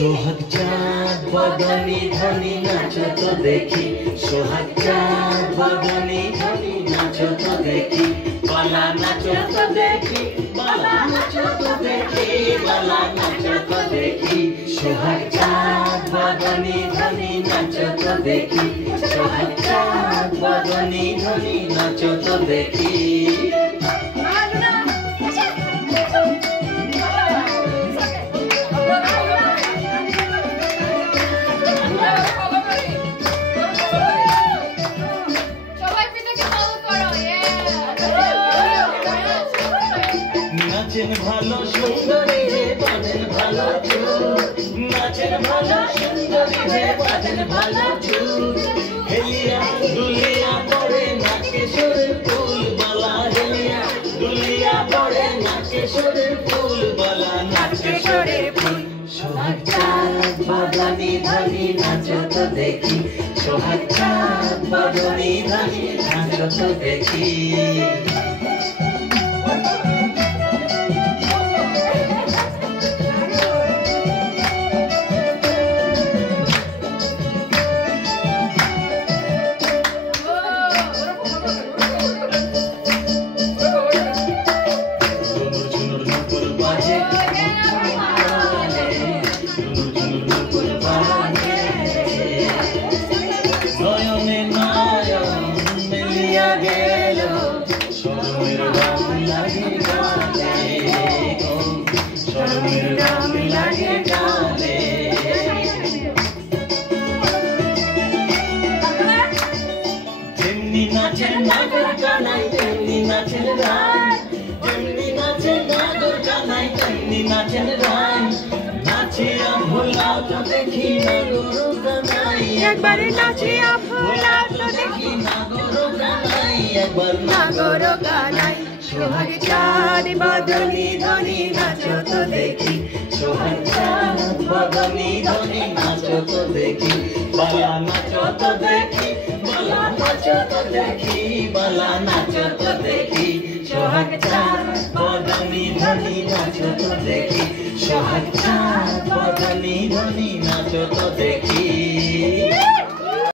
সোহাগ চাঁদ বদনি ধনি নাচো তো দেখি, সোহাগ চাঁদ বদনি ধনি নাচো তো দেখি, বালা নাচো তো দেখি, বালা নাচো তো দেখি, বালা নাচো তো দেখি, সোহাগ চাঁদ বদনি ধনি নাচো তো দেখি, সোহাগ চাঁদ বদনি ধনি নাচো তো দেখি। নাচেন ভালো সুন্দরী রে বাজেন ভালো চুল, নাচেন ভালো সুন্দরী রে বাজেন ভালো চুল, হেলিয়া দুলিয়া পড়ে নাকে সুরের ফুল বালা, হেলিয়া দুলিয়া পড়ে নাকে সুরের ফুল বালা, নাচে সুরের ফুল। সোহাগ চাঁদ বদনি ধনি নাচো তো দেখি, সোহাগ চাঁদ বদনি ধনি নাচো তো দেখি। নয়নে নয়ন মিলিয়া গেল, শরমের রং লাগে গালে, শরমের রং লাগে গালে। যেমনি নাচেন নাগর কানাই তেমনি নাচেন রায়, যেমনি নাচেন নাগর কানাই তেমনি নাচেন রায়, নাচিয়া ভোলাও তো দেখি নাগর কানাই, একবারে নাচিয়া ভোলাও তো দেখি নাগর কানাই, একবার নাগর কানাই। সোহাগ চাঁদ বদনি ধনি নাচো তো দেখি, সোহাগ চাঁদ বদনি ধনি নাচো তো দেখি, বালা নাচো তো দেখি, বালা নাচো তো দেখি, বালা নাচো তো দেখি, সোহাগ চাঁদ বদনি ধনি নাচো তো দেখি, সোহাগ চাঁদ বদনি ধনি নাচো তো দেখি।